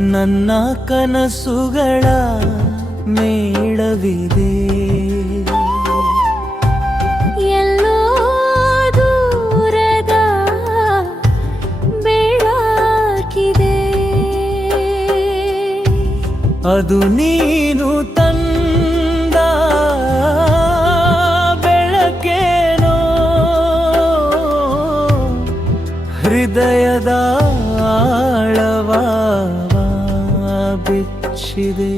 ನನ್ನ ಕನಸುಗಳ ಮೇಳವಿದೆ, ಎಲ್ಲೋ ದೂರದ ಬೆಳಕಿದೆ. ಅದು ನೀನು ತಂದ ಬೆಳಕೇನೋ, ಹೃದಯದ ಆಳವ ಬಿಚ್ಚಿದೆ.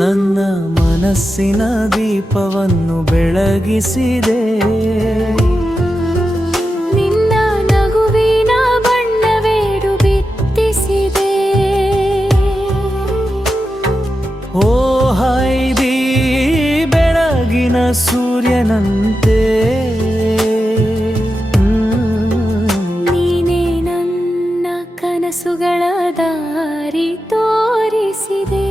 ನನ್ನ ಮನಸ್ಸಿನ ದೀಪವನ್ನು ಬೆಳಗಿಸಿದೆ, ನಿನ್ನ ನಗುವಿನ ಬಣ್ಣವೇಡು ಬಿತ್ತಿಸಿದೆ. ಓ ಹೈದಿ ಬೆಳಗಿನ ಸೂರ್ಯನಂತೆ, ನೀನೇ ನನ್ನ ಕನಸುಗಳ ದಾರಿ ತೋರಿಸಿದೆ.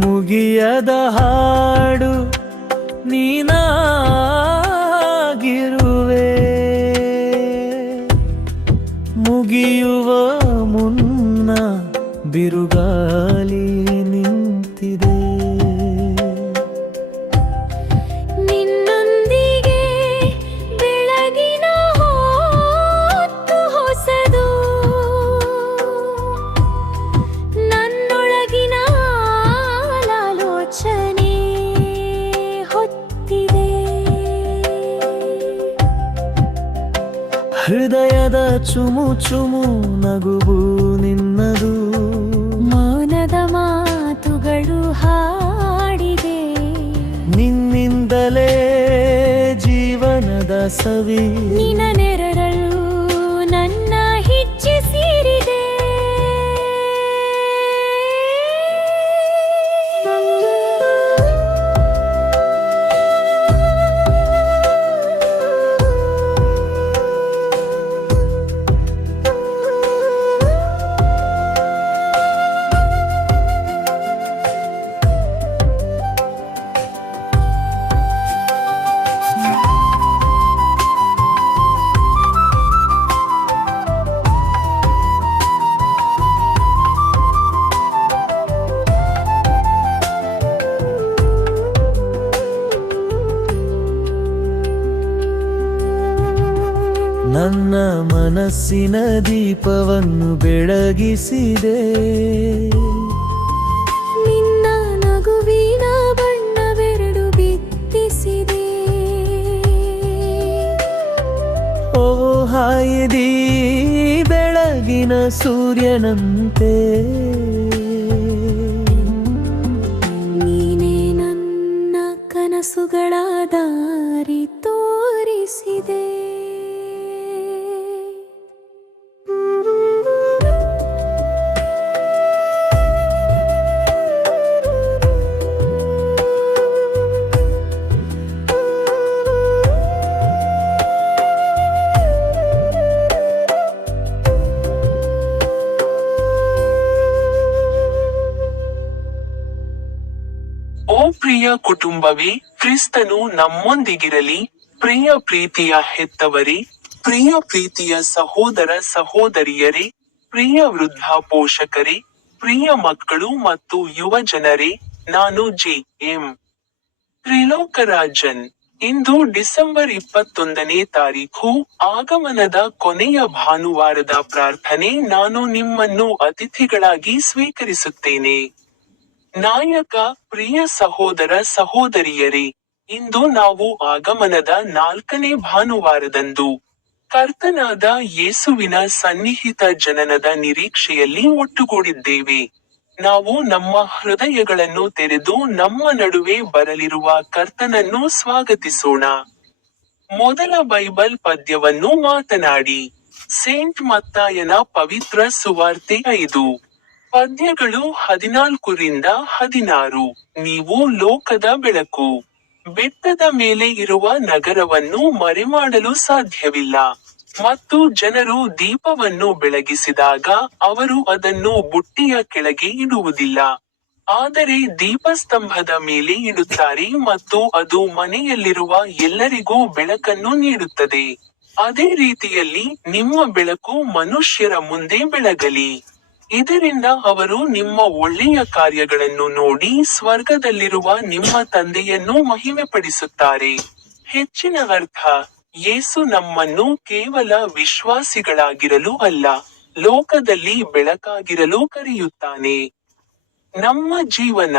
ಮುಗಿಯದ ಹಾಡು ನೀನಾಗಿರುವೆ, ಮುಗಿಯುವ ಮುನ್ನ ಬಿರುಗಾಳಿ ನಿಂತಿದೆ. ನಿನ್ನೊಂದಿಗೆ ಬೆಳಗಿನ ಹೊತ್ತು ಹೊಸದು, ನನ್ನೊಳಗಿನ ಆಲೋಚನೆ ಹೊತ್ತಿದೆ. ಹೃದಯದ ಚುಮು ಚುಮು ನಗುವು ನಿನ್ನದು, ಮೌನದ ಮಾತುಗಳು ಹಾಡಿದೆ. ನಿನ್ನಿಂದಲೇ ಜೀವನದ ಸವಿ, ನಿನ್ನ ನೆರಳು ನನ್ನ ಹೆಜ್ಜೆ ಸೇರಿದೆ. ನನ್ನ ಮನಸ್ಸಿನ ದೀಪವನ್ನು ಬೆಳಗಿಸಿದೆ, ನಿನ್ನ ನಗುವಿನ ಬಣ್ಣವೆರಡು ಬಿತ್ತಿಸಿದೆ. ಓ ಹಾಯ್ದಿ ಬೆಳಗಿನ ಸೂರ್ಯನಂತೆ, ನೀನೇ ನನ್ನ ಕನಸುಗಳ ದಾರಿ ತೋರಿಸಿದೆ. ಓ ಪ್ರಿಯ ಕುಟುಂಬವೇ, ಕ್ರಿಸ್ತನು ನಮ್ಮೊಂದಿಗಿರಲಿ. ಪ್ರಿಯ ಪ್ರೀತಿಯ ಹೆತ್ತವರೇ, ಪ್ರಿಯ ಪ್ರೀತಿಯ ಸಹೋದರ ಸಹೋದರಿಯರೇ, ಪ್ರಿಯ ವೃದ್ಧ ಪೋಷಕರೇ, ಪ್ರಿಯ ಮಕ್ಕಳು ಮತ್ತು ಯುವ ಜನರೇ, ನಾನು ಜೆ.ಎಂ. ತ್ರಿಲೋಕರಾಜನ್. ಇಂದು ಡಿಸೆಂಬರ್ 21ನೇ ತಾರೀಖು, ಆಗಮನದ ಕೊನೆಯ ಭಾನುವಾರದ ಪ್ರಾರ್ಥನೆ. ನಾನು ನಿಮ್ಮನ್ನು ಅತಿಥಿಗಳಾಗಿ ಸ್ವೀಕರಿಸುತ್ತೇನೆ. ನಾಯಕ, ಪ್ರಿಯ ಸಹೋದರ ಸಹೋದರಿಯರೇ, ಇಂದು ನಾವು ಆಗಮನದ 4ನೇ ಭಾನುವಾರದಂದು ಕರ್ತನಾದ ಯೇಸುವಿನ ಸನ್ನಿಹಿತ ಜನನದ ನಿರೀಕ್ಷೆಯಲ್ಲಿ ಒಟ್ಟುಗೂಡಿದ್ದೇವೆ. ನಾವು ನಮ್ಮ ಹೃದಯಗಳನ್ನು ತೆರೆದು ನಮ್ಮ ನಡುವೆ ಬರಲಿರುವ ಕರ್ತನನ್ನು ಸ್ವಾಗತಿಸೋಣ. ಮೊದಲ ಬೈಬಲ್ ಪದ್ಯವನ್ನು ಮಾತನಾಡಿ. ಸೇಂಟ್ ಮತ್ತಾಯನ ಪವಿತ್ರ ಸುವಾರ್ತೆ 5. ಪದ್ಯಗಳು 14 ರಿಂದ 16. ನೀವು ಲೋಕದ ಬೆಳಕು. ಬೆಟ್ಟದ ಮೇಲೆ ಇರುವ ನಗರವನ್ನು ಮರೆಮಾಡಲು ಸಾಧ್ಯವಿಲ್ಲ. ಮತ್ತು ಜನರು ದೀಪವನ್ನು ಬೆಳಗಿಸಿದಾಗ ಅವರು ಅದನ್ನು ಬುಟ್ಟಿಯ ಕೆಳಗೆ ಇಡುವುದಿಲ್ಲ. ಆದರೆ ದೀಪಸ್ತಂಭದ ಮೇಲೆ ಇಡುತ್ತಾರೆ ಮತ್ತು ಅದು ಮನೆಯಲ್ಲಿರುವ ಎಲ್ಲರಿಗೂ ಬೆಳಕನ್ನು ನೀಡುತ್ತದೆ. ಅದೇ ರೀತಿಯಲ್ಲಿ ನಿಮ್ಮ ಬೆಳಕು ಮನುಷ್ಯರ ಮುಂದೆ ಬೆಳಗಲಿ. ಇದರಿಂದ ಅವರು ನಿಮ್ಮ ಒಳ್ಳೆಯ ಕಾರ್ಯಗಳನ್ನು ನೋಡಿ ಸ್ವರ್ಗದಲ್ಲಿರುವ ನಿಮ್ಮ ತಂದೆಯನ್ನು ಮಹಿಮೆಪಡಿಸುತ್ತಾರೆ. ಹೆಚ್ಚಿನ ಅರ್ಥ: ಯೇಸು ನಮ್ಮನ್ನು ಕೇವಲ ವಿಶ್ವಾಸಿಗಳಾಗಿರಲು ಅಲ್ಲ, ಲೋಕದಲ್ಲಿ ಬೆಳಕಾಗಿರಲು ಕರೆಯುತ್ತಾನೆ. ನಮ್ಮ ಜೀವನ,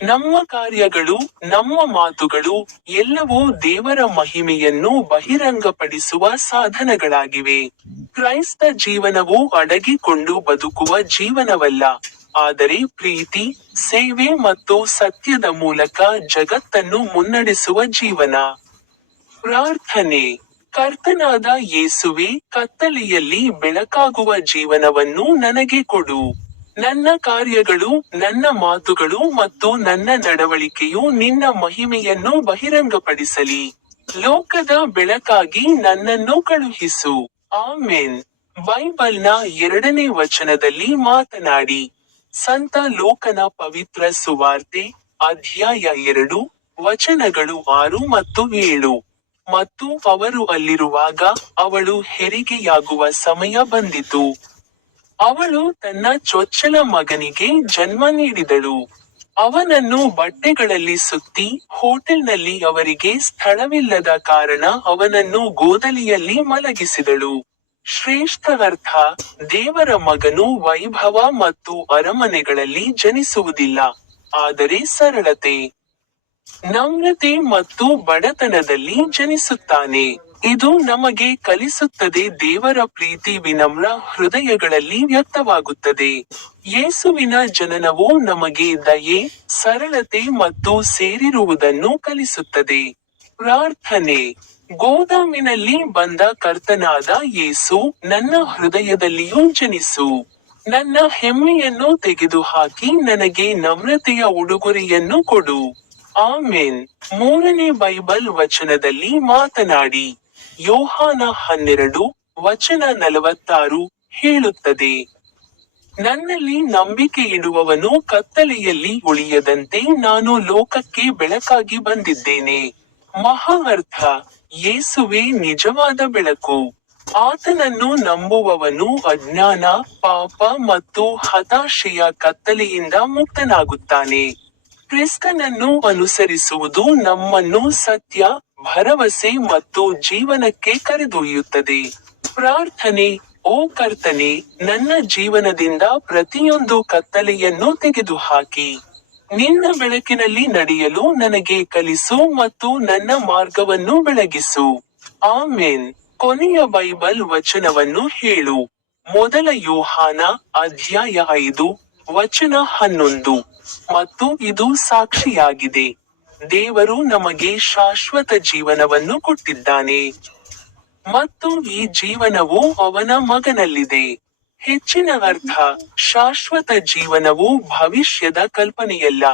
ನಮ್ಮ ಕಾರ್ಯಗಳು, ನಮ್ಮ ಮಾತುಗಳು ಎಲ್ಲವೂ ದೇವರ ಮಹಿಮೆಯನ್ನು ಬಹಿರಂಗಪಡಿಸುವ ಸಾಧನಗಳಾಗಿವೆ. ಕ್ರೈಸ್ತ ಜೀವನವು ಅಡಗಿಕೊಂಡು ಬದುಕುವ ಜೀವನವಲ್ಲ, ಆದರೆ ಪ್ರೀತಿ, ಸೇವೆ ಮತ್ತು ಸತ್ಯದ ಮೂಲಕ ಜಗತ್ತನ್ನು ಮುನ್ನಡೆಸುವ ಜೀವನ. ಪ್ರಾರ್ಥನೆ. ಕರ್ತನಾದ ಯೇಸುವೇ, ಕತ್ತಲೆಯಲ್ಲಿ ಬೆಳಕಾಗುವ ಜೀವನವನ್ನು ನನಗೆ ಕೊಡು. ನನ್ನ ಕಾರ್ಯಗಳು, ನನ್ನ ಮಾತುಗಳು ಮತ್ತು ನನ್ನ ನಡವಳಿಕೆಯು ನಿನ್ನ ಮಹಿಮೆಯನ್ನು ಬಹಿರಂಗಪಡಿಸಲಿ. ಲೋಕದ ಬೆಳಕಾಗಿ ನನ್ನನ್ನು ಕಳುಹಿಸು. ಆಮೆನ್. ಬೈಬಲ್ನ 2ನೇ ವಚನದಲ್ಲಿ ಮಾತನಾಡಿ. ಸಂತ ಲೂಕನ ಪವಿತ್ರ ಸುವಾರ್ತೆ, ಅಧ್ಯಾಯ 2, ವಚನಗಳು 6 ಮತ್ತು 7. ಮತ್ತು ಅವರು ಅಲ್ಲಿರುವಾಗ ಅವಳು ಹೆರಿಗೆಯಾಗುವ ಸಮಯ ಬಂದಿತು. ಅವಳು ತನ್ನ ಚೊಚ್ಚಲ ಮಗನಿಗೆ ಜನ್ಮ ನೀಡಿದಳು. ಅವನನ್ನು ಬಟ್ಟೆಗಳಲ್ಲಿ ಸುತ್ತಿ, ಹೋಟೆಲ್ನಲ್ಲಿ ಅವರಿಗೆ ಸ್ಥಳವಿಲ್ಲದ ಕಾರಣ ಅವನನ್ನು ಗೋದಲಿಯಲ್ಲಿ ಮಲಗಿಸಿದಳು. ಶ್ರೇಷ್ಠ ಅರ್ಥ: ದೇವರ ಮಗನು ವೈಭವ ಮತ್ತು ಅರಮನೆಗಳಲ್ಲಿ ಜನಿಸುವುದಿಲ್ಲ, ಆದರೆ ಸರಳತೆ, ನಮ್ರತೆ ಮತ್ತು ಬಡತನದಲ್ಲಿ ಜನಿಸುತ್ತಾನೆ. ಇದು ನಮಗೆ ಕಲಿಸುತ್ತದೆ ದೇವರ ಪ್ರೀತಿ ವಿನಮ್ರ ಹೃದಯಗಳಲ್ಲಿ ವ್ಯಕ್ತವಾಗುತ್ತದೆ. ಯೇಸುವಿನ ಜನನವು ನಮಗೆ ದಯೆ, ಸರಳತೆ ಮತ್ತು ಸೇರಿರುವುದನ್ನು ಕಲಿಸುತ್ತದೆ. ಪ್ರಾರ್ಥನೆ. ಗೋದಾಮಿನಲ್ಲಿ ಬಂದ ಕರ್ತನಾದ ಯೇಸು, ನನ್ನ ಹೃದಯದಲ್ಲಿಯೂ ಜನಿಸು. ನನ್ನ ಹೆಮ್ಮೆಯನ್ನು ತೆಗೆದುಹಾಕಿ ನನಗೆ ನಮ್ರತೆಯ ಉಡುಗೊರೆಯನ್ನು ಕೊಡು. ಆಮೆನ್. 3ನೇ ಬೈಬಲ್ ವಚನದಲ್ಲಿ ಮಾತನಾಡಿ. ಯೋಹಾನ 12, ವಚನ 46 ಹೇಳುತ್ತದೆ: ನನ್ನಲ್ಲಿ ನಂಬಿಕೆಯಿಡುವವನು ಕತ್ತಲೆಯಲ್ಲಿ ಉಳಿಯದಂತೆ ನಾನು ಲೋಕಕ್ಕೆ ಬೆಳಕಾಗಿ ಬಂದಿದ್ದೇನೆ. ಮಹಾ ಅರ್ಥ: ಯೇಸುವೇ ನಿಜವಾದ ಬೆಳಕು. ಆತನನ್ನು ನಂಬುವವನು ಅಜ್ಞಾನ, ಪಾಪ ಮತ್ತು ಹತಾಶೆಯ ಕತ್ತಲೆಯಿಂದ ಮುಕ್ತನಾಗುತ್ತಾನೆ. ಕ್ರಿಸ್ತನನ್ನು ಅನುಸರಿಸುವುದು ನಮ್ಮನ್ನು ಸತ್ಯ, ಭರವಸೆ ಮತ್ತು ಜೀವನಕ್ಕೆ ಕರೆದೊಯ್ಯುತ್ತದೆ. ಪ್ರಾರ್ಥನೆ. ಓ ಕರ್ತನೇ, ನನ್ನ ಜೀವನದಿಂದ ಪ್ರತಿಯೊಂದು ಕತ್ತಲೆಯನ್ನು ತೆಗೆದುಹಾಕಿ ನಿನ್ನ ಬೆಳಕಿನಲ್ಲಿ ನಡೆಯಲು ನನಗೆ ಕಲಿಸು ಮತ್ತು ನನ್ನ ಮಾರ್ಗವನ್ನು ಬೆಳಗಿಸು. ಆಮೆನ್. ಕೊನೆಯ ಬೈಬಲ್ ವಚನವನ್ನು ಹೇಳು. 1 ಯೋಹಾನ, ಅಧ್ಯಾಯ 5, ವಚನ 11. ಮತ್ತು ಇದು ಸಾಕ್ಷಿಯಾಗಿದೆ: ದೇವರು ನಮಗೆ ಶಾಶ್ವತ ಜೀವನವನ್ನು ಕೊಟ್ಟಿದ್ದಾನೆ, ಮತ್ತು ಈ ಜೀವನವು ಅವನ ಮಗನಲ್ಲಿದೆ. ಹೆಚ್ಚಿನ ಅರ್ಥ: ಶಾಶ್ವತ ಜೀವನವು ಭವಿಷ್ಯದ ಕಲ್ಪನೆಯಲ್ಲ,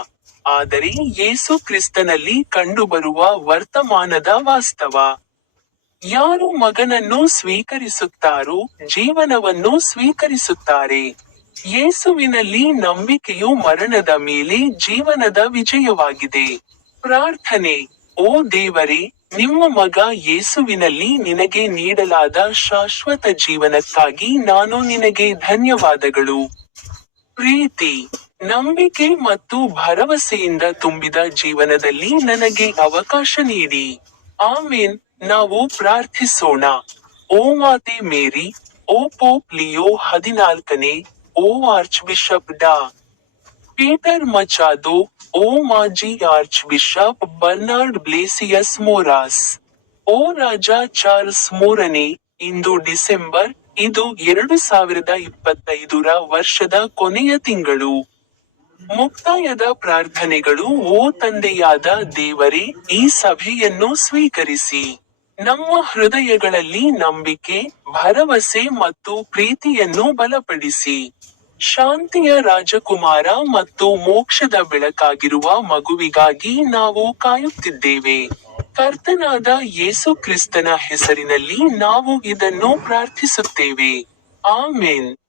ಆದರೆ ಯೇಸು ಕ್ರಿಸ್ತನಲ್ಲಿ ಕಂಡುಬರುವ ವರ್ತಮಾನದ ವಾಸ್ತವ. ಯಾರು ಮಗನನ್ನು ಸ್ವೀಕರಿಸುತ್ತಾರೋ ಜೀವನವನ್ನು ಸ್ವೀಕರಿಸುತ್ತಾರೆ. ಯೇಸುವಿನಲ್ಲಿ ನಂಬಿಕೆಯು ಮರಣದ ಮೇಲೆ ಜೀವನದ ವಿಜಯವಾಗಿದೆ. ಪ್ರಾರ್ಥನೆ. ಓ ದೇವರೇ, ನಿಮ್ಮ ಮಗ ಯೇಸುವಿನಲ್ಲಿ ನಿನಗೆ ನೀಡಲಾದ ಶಾಶ್ವತ ಜೀವನಕ್ಕಾಗಿ ನಾನು ನಿನಗೆ ಧನ್ಯವಾದಗಳು. ಪ್ರೀತಿ, ನಂಬಿಕೆ ಮತ್ತು ಭರವಸೆಯಿಂದ ತುಂಬಿದ ಜೀವನದಲ್ಲಿ ನನಗೆ ಅವಕಾಶ ನೀಡಿ. ಆಮೆನ್. ನಾವು ಪ್ರಾರ್ಥಿಸೋಣ. ಓ ಮಾತೆ ಮೇರಿ, ಓ ಪೋಪ್ ಲಿಯೋ 14ನೇ, ಓ ಆರ್ಚ್ ಬಿಷಪ್ ಡಾ. ಪೀಟರ್ ಮಚಾದೋ, ಓ ಮಾಜಿ ಆರ್ಚ್ ಬಿಷಪ್ ಬರ್ನಾರ್ಡ್ ಬ್ಲೇಸಿಯಸ್ ಮೋರಾಸ್, ಓ ರಾಜ ಚಾರ್ಲ್ಸ್ 3ನೇ, ಇಂದು ಡಿಸೆಂಬರ್, ಇದು 2025ರ ವರ್ಷದ ಕೊನೆಯ ತಿಂಗಳು. ಮುಕ್ತಾಯದ ಪ್ರಾರ್ಥನೆಗಳು. ಓ ತಂದೆಯಾದ ದೇವರೇ, ಈ ಸಭೆಯನ್ನು ಸ್ವೀಕರಿಸಿ. ನಮ್ಮ ಹೃದಯಗಳಲ್ಲಿ ನಂಬಿಕೆ, ಭರವಸೆ ಮತ್ತು ಪ್ರೀತಿಯನ್ನು ಬಲಪಡಿಸಿ. ಶಾಂತಿಯ ರಾಜಕುಮಾರ ಮತ್ತು ಮೋಕ್ಷದ ಬೆಳಕಾಗಿರುವ ಮಗುವಿಗಾಗಿ ನಾವು ಕಾಯುತ್ತಿದ್ದೇವೆ. ಕರ್ತನಾದ ಯೇಸು ಕ್ರಿಸ್ತನ ಹೆಸರಿನಲ್ಲಿ ನಾವು ಇದನ್ನು ಪ್ರಾರ್ಥಿಸುತ್ತೇವೆ. ಆಮೆನ್.